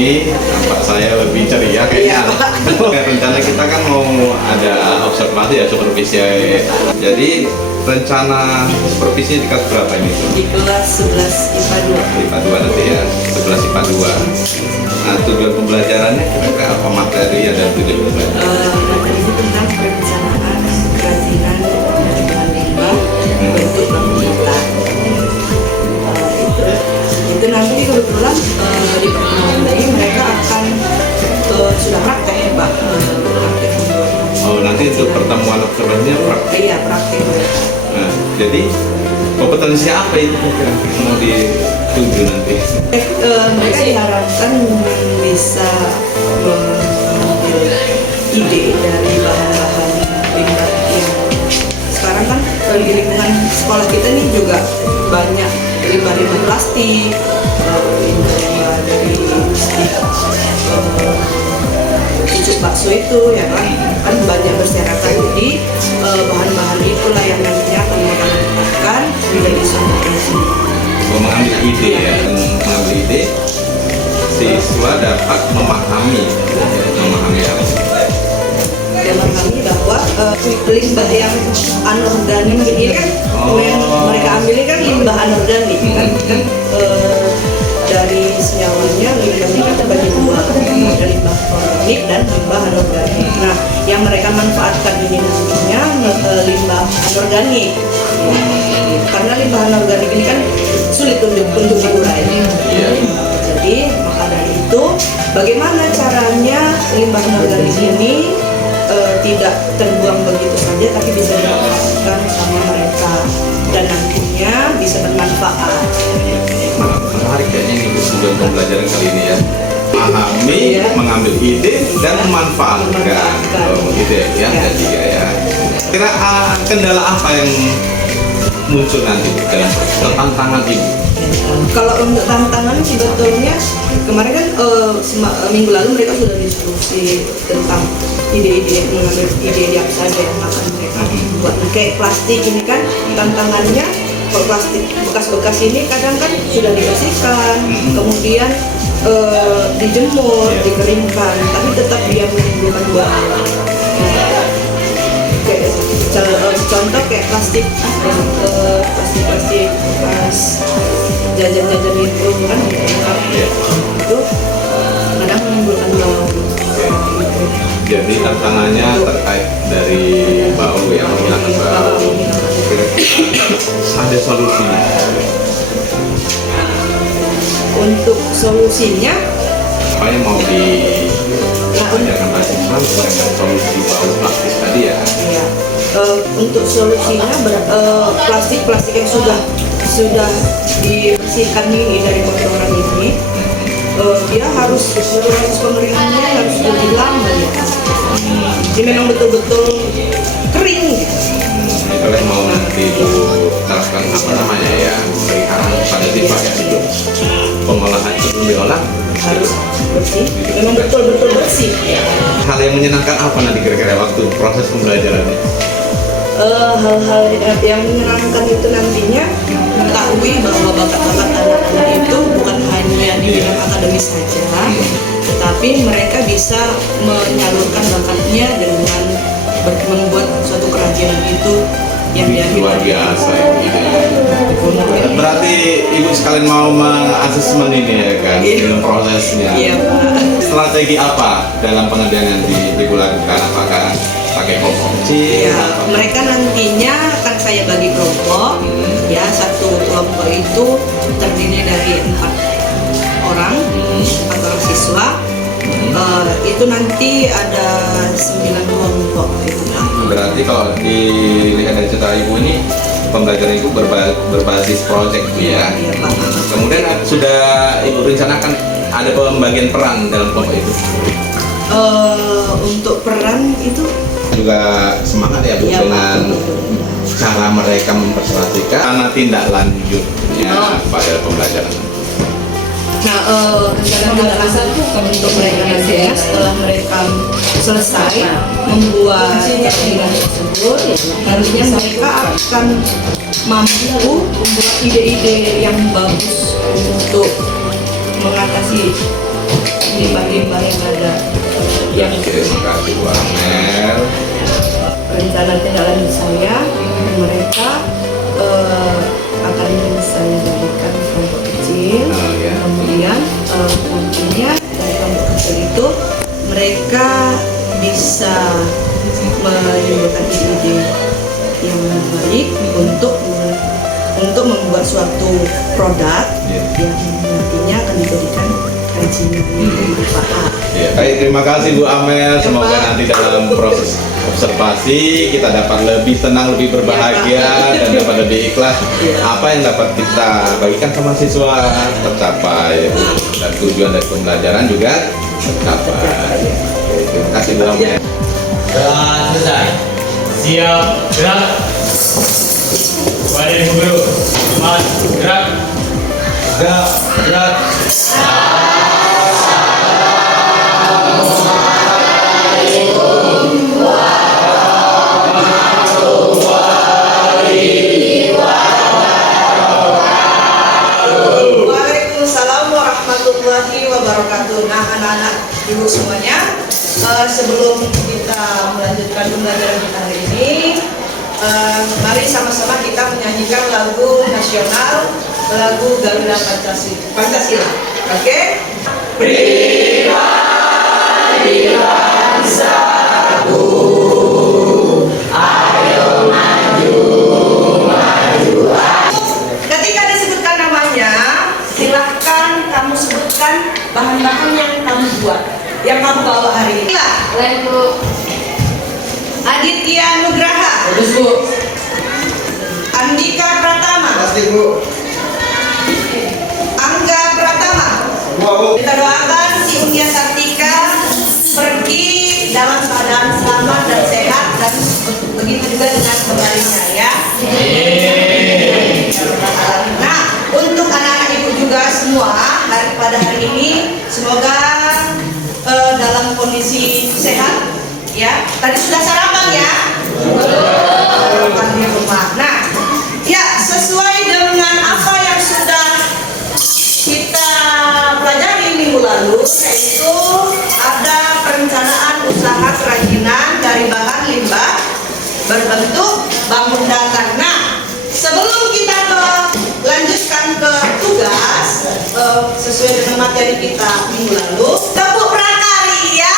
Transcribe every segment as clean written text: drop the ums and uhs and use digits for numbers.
ini tampak saya lebih ceria kayaknya. Rencana kita kan mau ada observasi ya, supervisi. Jadi rencana supervisi di kelas berapa ini? Di kelas 11 IPA 2. IPA 2 nanti ya, 11 IPA 2. Nah, tujuan pembelajarannya kira-kira apa materi dan tujuan pembelajaran? Materi itu tentang perencanaan kerajinan dari bahan limbah bentuk bangun kita. Itu nanti kebetulan di pertemuan ini mereka akan sudah praktek ya Pak, praktek pembuatan. Oh, nanti untuk pertemuan observasinya praktek? Iya, praktek. Nah, jadi kompetensi apa itu kira-kira mau dituju nanti? Mereka diharapkan bisa mengambil ide dari bahan-bahan limbah yang sekarang kan di lingkungan sekolah kita nih juga banyak limbah-limbah plastik, limbah dari cucuk bakso itu ya kan banyak berserakan. Jadi bahan-bahan itulah yang nantinya akan mereka manfaatkan menjadi solusi. Mengambil ide ya, mengambil ide siswa dapat memahami apa? Dan memahami bahwa limbah yang anorganik ini kan yang mereka ambil ini kan limbah anorganik kan dari senyawanya limbah ini kan terbagi dua, ada limbah organik dan limbah anorganik. Nah, yang mereka manfaatkan ini nantinya limbah anorganik. Karena limbah anorganik ini kan sulit untuk diurai. Jadi maka dari itu bagaimana caranya limbah anorganik ini tidak terbuang begitu saja tapi bisa dimanfaatkan sama mereka dan nantinya bisa bermanfaat. Menarik kayaknya ini tujuan pembelajaran kali ini ya. Memahami, mengambil ide dan memanfaatkan. Oh, gitu ya, jadi ya. Kira kendala apa yang muncul nanti dalam tantangan ini? Kalau untuk tantangan sebetulnya kemarin kan minggu lalu mereka sudah diskusi tentang ide-ide, mengambil ide apa saja yang akan mereka buat. Kayak plastik ini kan tantangannya, kalau plastik bekas-bekas ini kadang kan sudah dibersihkan, kemudian dijemur, dikeringkan, tapi tetap dia menimbulkan buah. Contoh kayak plastik bekas jajan-jajan itu kan itu kadang menimbulkan bau. Jadi tantangannya terkait dari bau ya, menghilangkan bau. Ada solusinya? Untuk solusinya apa yang mau diajarkan mahasiswa dengan solusi bau plastik tadi ya? Iya. Untuk solusinya plastik yang sudah dibersihkan ini dari kotoran ini, dia harus proses pengeringnya harus lebih lama ya. Ini memang betul-betul kering. Kalau yang mau diterapkan apa namanya ya, pemeliharaan pada tipe ya itu pengolahan sebelum diolah Harus bersih, memang betul-betul bersih. Hal yang menyenangkan apa nanti kira-kira waktu proses pembelajarannya? Hal-hal yang menyenangkan itu nantinya mengetahui bahwa bakat-bakat anak-anak itu bukan hanya di bidang akademis saja, tetapi mereka bisa menyalurkan bakatnya dengan membuat suatu kerajinan itu yang luar biasa ya, gitu. Berarti ibu sekalian mau mengasesmen ini ya kan, dengan prosesnya. Iya, Pak. Strategi apa dalam pengerjaan yang dilakukan? Apakah pakai kelompok kecil? Ya, mereka nantinya akan saya bagi kelompok. Ya, satu kelompok itu terdiri dari 4 orang, 4 orang siswa. Itu nanti ada 9 kelompok itu. Berarti kalau dilihat dari cerita ibu ini, pembelajaran itu berbasis proyek ya. Iya, Pak. Kemudian sudah ibu rencanakan ada pembagian peran dalam kelompok itu? Untuk peran itu juga semangat ya Bu, iya, dengan Pak. cara mereka memperhatikan karena tindak lanjutnya pada pembelajaran. Nah, rencana tindak lanjut untuk mereka nantinya setelah mereka selesai membuat kerajinan tersebut, harusnya mereka akan mampu membuat ide-ide yang bagus untuk mengatasi limbah-limbah yang ada. Yang Terima kasih Bu Amel. rencana tindak lanjut saya, mereka akan saya berikan kelompok kecil. Ya. Kemudian nantinya dari kelompok kecil itu mereka bisa menimbulkan ide-ide yang baik untuk membuat suatu produk yang nantinya akan diberikan kajian yang bermanfaat. Ya, baik, terima kasih Bu Amel. Semoga nanti dalam proses observasi kita dapat lebih tenang, lebih berbahagia, dan dapat lebih ikhlas. Apa yang dapat kita bagikan sama siswa tercapai, dan tujuan dari pembelajaran juga tercapai. Oke, terima kasih Bu Amel. Telah selesai. Siap, gerak. Kepada Ibu Guru. Mas, gerak. Gerak, gerak. Waalaikumsalam warahmatullahi wabarakatuh. Nah, anak-anak ibu semuanya, sebelum kita melanjutkan pembelajaran kita hari ini, mari sama-sama kita menyanyikan lagu nasional, lagu Garuda Pancasila. Oke? Ketika disebutkan namanya, silahkan kamu sebutkan bahan-bahan yang kamu buat, yang kamu bawa hari ini. Aditya Nugraha. Bagus, Bu. Andika Pratama. Pasti Bu. Angga Pratama. Bu. Kita doakan si Unia Sartika pergi dalam keadaan selamat dan sehat, dan begitu juga dengan kembalinya ya. Nah, untuk anak-anak ibu juga semua pada hari ini semoga dalam kondisi sehat ya. Tadi sudah sarapan ya? Sarapan di rumah. Nah, ya sesuai dengan apa yang sudah kita pelajari minggu lalu, yaitu ada perencanaan usaha kerajinan dari bahan limbah berbentuk bangun datar. Nah, sebelum kita lanjutkan ke tugas sesuai dengan materi kita minggu lalu, tepuk prakari ya.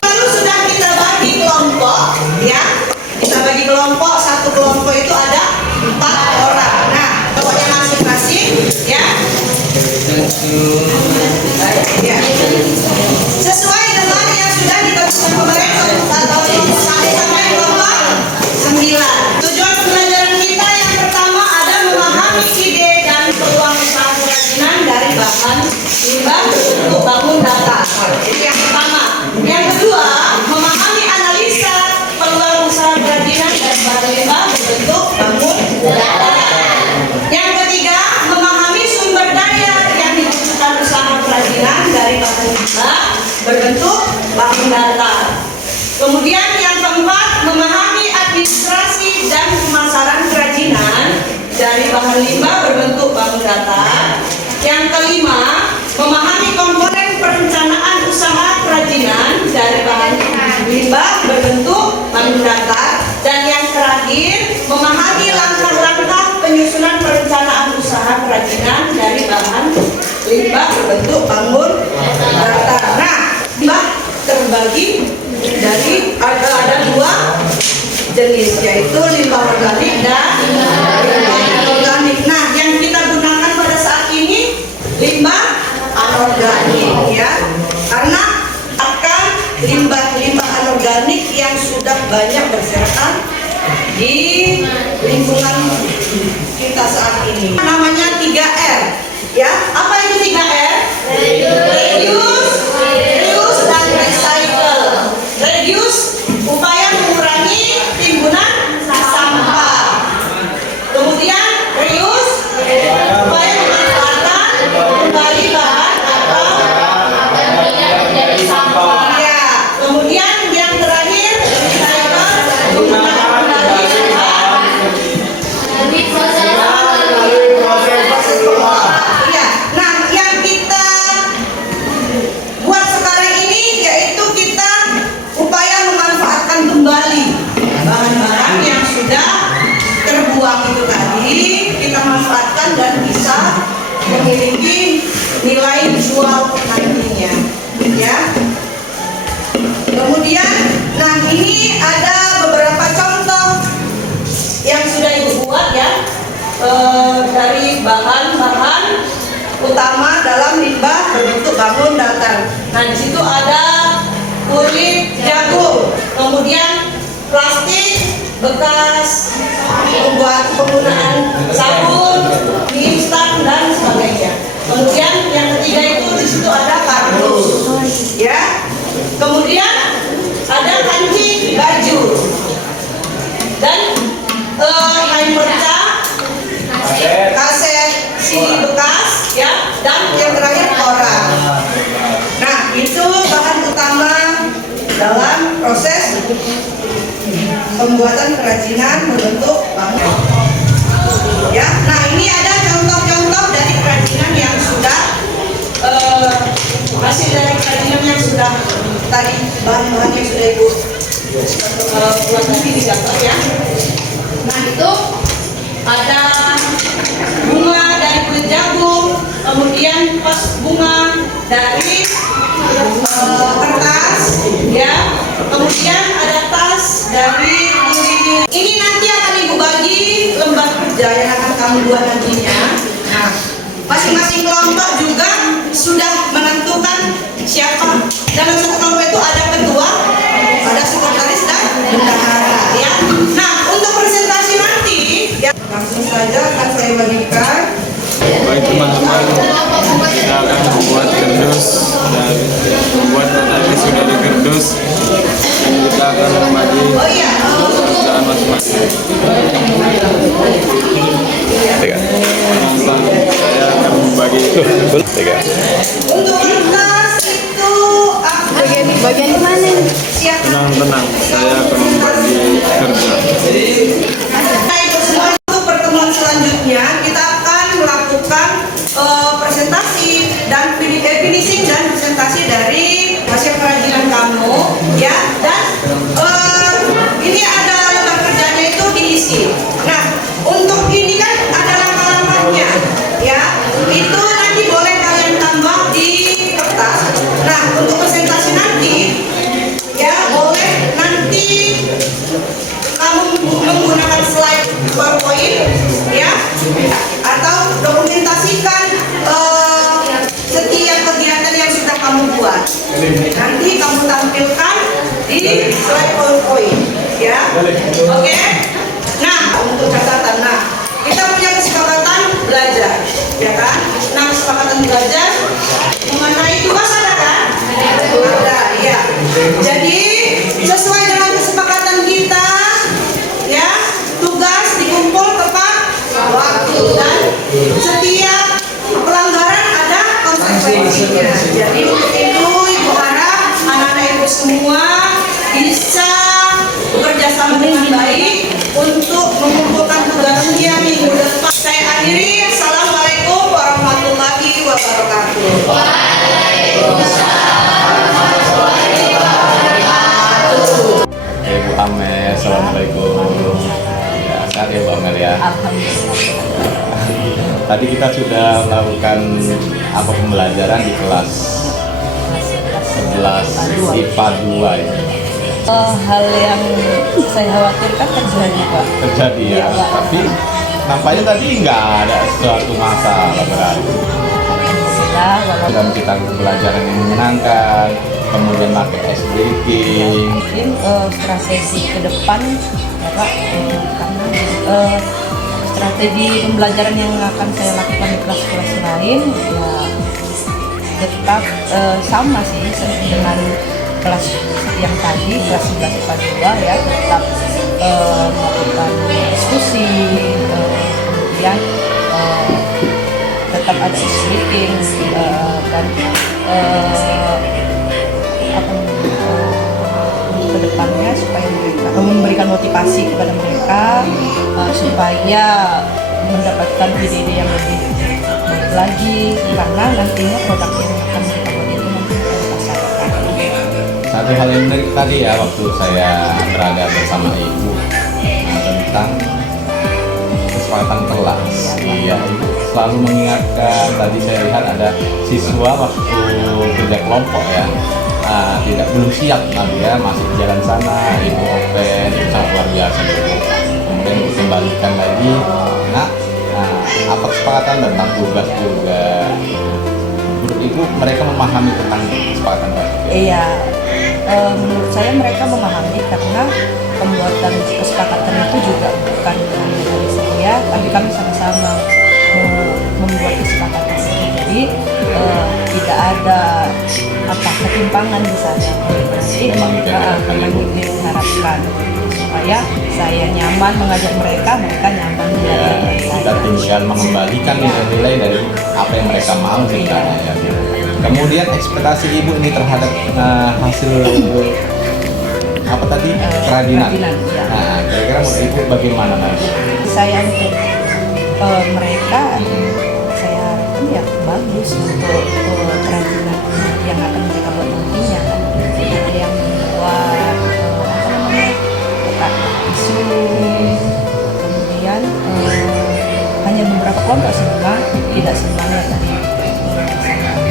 Lalu sudah kita bagi kelompok ya. Kita bagi kelompok, satu kelompok itu ada 4 orang. Nah, kelompoknya masing-masing ya. Ya. Sesuai dengan yang sudah ditentukan pemerintah atau kelompok 1 sampai kelompok 9. Tujuan pembelajaran kita yang pertama ada memahami ide dan peluang usaha kerajinan dari bahan limbah untuk bangun datar. Itu yang pertama. Yang kedua, memahami analisa peluang usaha kerajinan dari bahan limbah berbentuk bangun datar. Yang ketiga, memahami sumber daya yang dibutuhkan usaha kerajinan dari bahan limbah berbentuk bangun datar. Kemudian yang keempat, memahami administrasi dan pemasaran kerajinan dari bahan limbah berbentuk bangun datar. Yang kelima, memahami komponen perencanaan usaha kerajinan dari bahan limbah berbentuk bangun datar. Dan yang terakhir, memahami langkah-langkah penyusunan perencanaan usaha kerajinan dari bahan limbah berbentuk bangun datar. Nah, limbah terbagi dari ada 2 jenis, yaitu limbah organik dan limbah anorganik. Nah, yang kita gunakan pada saat ini limbah anorganik ya, karena akan limbah anorganik yang sudah banyak berserakan di lingkungan kita saat ini. Namanya 3R, ya. Apa itu 3R? Reduce, reuse, dan recycle. Reduce, upaya mengurangi timbunan sampah. Kemudian reuse, upaya memanfaatkan kembali bahan atau ya. Kemudian yang terakhir recycle, menggunakan kembali bahan. Iya. Nah, yang kita buat sekarang ini yaitu kita upaya memanfaatkan kembali bahan-bahan yang sudah terbuang itu tadi, kita manfaatkan dan bisa memiliki nilai jual nantinya, ya. Kemudian, nah ini ada beberapa contoh yang sudah Ibu buat ya, dari bahan-bahan utama dalam limbah berbentuk bangun datar. Nah di situ ada kulit jagung, kemudian plastik bekas buat penggunaan sabun, mie instan dan sebagainya. Kemudian yang ketiga itu di situ ada kardus, ya. Kemudian ada kancing baju dan kain perca, kaset CD bekas, ya, dan yang terakhir koran. Nah itu bahan utama dalam proses pembuatan kerajinan berbentuk bangun. Ya, nah ini ada contoh-contoh dari kerajinan yang sudah hasil dari kerajinan yang sudah tadi, bahan-bahan yang sudah Ibu buat tadi di gambar ya. Nah itu ada bunga dari kulit jagung, kemudian pas bunga dari kertas, ya. Kemudian ada tas dari lilin. Ini nanti akan Ibu bagi lembar kerja yang akan kamu buat nantinya. Nah, masing-masing kelompok juga sudah menentukan siapa. Dalam satu kelompok itu ada ketua, ada sekretaris dan bendahara, ya. Nah, untuk presentasi nanti, ya langsung saja akan saya bagikan. Baik teman-teman, kita akan membuat kardus dan membuat tadi sudah ada kardus dan kita akan membagi pekerjaan masing-masing. Teman-teman, saya akan membagi Untuk kertas itu Bagian di mana? siap. tenang-tenang, saya akan membagi kerja. Untuk pertemuan selanjutnya kita akan melakukan presentasi dan finishing dan presentasi dari hasil kerajinan kamu, ya. Dan ini ada lembar kerjanya itu diisi. Nah, untuk ini kan ada langkah-langkahnya, ya. Itu nanti boleh kalian tambah di kertas. Nah, untuk presentasi nanti, ya boleh nanti kamu menggunakan slide PowerPoint, ya, atau dokumentasikan setiap kegiatan yang sudah kamu buat. Nanti kamu tampilkan di slide PowerPoint, ya. Oke. Nah, untuk catatan, nah kita punya kesepakatan belajar, ya kan? Nah, kesepakatan belajar mengenai tugas ada kan? Ada, ya. Jadi sesuai dengan kesepakatan kita, ya, tugas dikumpul tepat waktu dan setiap pelanggaran ada konsekuensinya. Jadi untuk itu Ibu harap anak-anak Ibu semua bisa bekerja sama dengan baik untuk mengumpulkan tugasnya minggu depan. Saya akhiri. Assalamualaikum warahmatullahi wabarakatuh. Bu Amel, assalamualaikum. Ya, sehat ya Bu Amel ya. Tadi kita sudah melakukan pembelajaran di kelas 11 IPA 2 ya. Hal yang saya khawatirkan terjadi, Pak. Terjadi ya, tapi nampaknya tadi nggak ada suatu masalah berarti. Nah, walaupun Dan kita pelajaran yang menyenangkan, kemudian pakai ice breaking. Mungkin strategi ke depan Bapak, karena strategi pembelajaran yang akan saya lakukan di kelas-kelas lain ya tetap sama sih dengan kelas yang tadi, kelas 11 IPA 2 ya, tetap melakukan diskusi, kemudian tetap ada speaking dan ke depannya supaya mereka memberikan motivasi kepada mereka supaya mendapatkan ide-ide yang lebih baik lagi, karena nantinya produk yang akan mereka buat itu nanti akan dipasarkan. Satu hal yang menarik tadi ya waktu saya berada bersama ibu tentang kesepakatan kelas. Iya, ibu selalu mengingatkan. Tadi saya lihat ada siswa waktu kerja kelompok ya, belum siap nanti ya, masih di jalan sana, ibu open, itu sangat luar biasa ibu. Kemudian ibu kembalikan lagi, apa kesepakatan tentang tugas juga. Menurut ibu mereka memahami tentang kesepakatan tadi? Iya, menurut saya mereka memahami karena pembuatan kesepakatan itu juga bukan hanya dari saya, tapi kami sama-sama membuat kesepakatan itu. Jadi tidak ada ketimpangan di sana. Memang diharapkan supaya saya nyaman mengajar mereka, mereka nyaman mengajar Ya, mereka. kita tinggal mengembalikan nilai-nilai dari apa yang mereka mau misalnya ya. Kemudian ekspektasi ibu ini terhadap hasil apa tadi kerajinan. Kerajinan, ya. Nah, kira-kira menurut ibu bagaimana Mas? Saya untuk mereka saya harapkan ya bagus untuk kerajinan yang akan mereka buat nantinya kan. Ada yang membuat kotak tisu, kemudian hanya beberapa kelompok semua, tidak semuanya tadi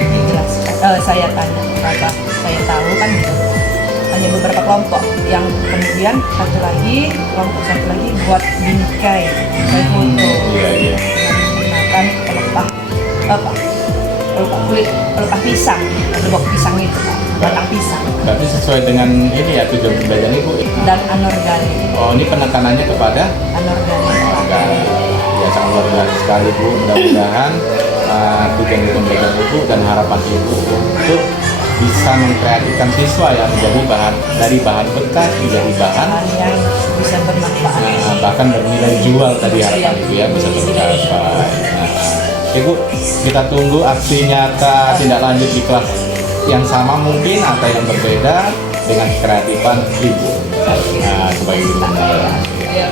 dijelaskan. Saya tanya kepada saya tahu kan gitu. Hanya beberapa kelompok yang kemudian kelompok satu lagi buat bingkai saya foto Iya. menggunakan pelepah pisang, lebok pisang itu Pak, batang pisang Berarti sesuai dengan ini ya tujuan pembelajaran ibu. dan anorganik. Oh, ini penekanannya kepada Anorganik. ya sangat luar biasa sekali Bu. Mudah-mudahan tujuan pembelajaran ibu dan harapan ibu untuk bisa mengkreatifkan siswa yang menjadi bahan bekas menjadi bahan yang bisa bermanfaat. bahkan bernilai jual tadi harapan ibu ya bisa tercapai. Ibu, kita tunggu aksi nyata tindak lanjut di kelas yang sama mungkin atau yang berbeda dengan kreatifan ibu sebagai guru. Ya.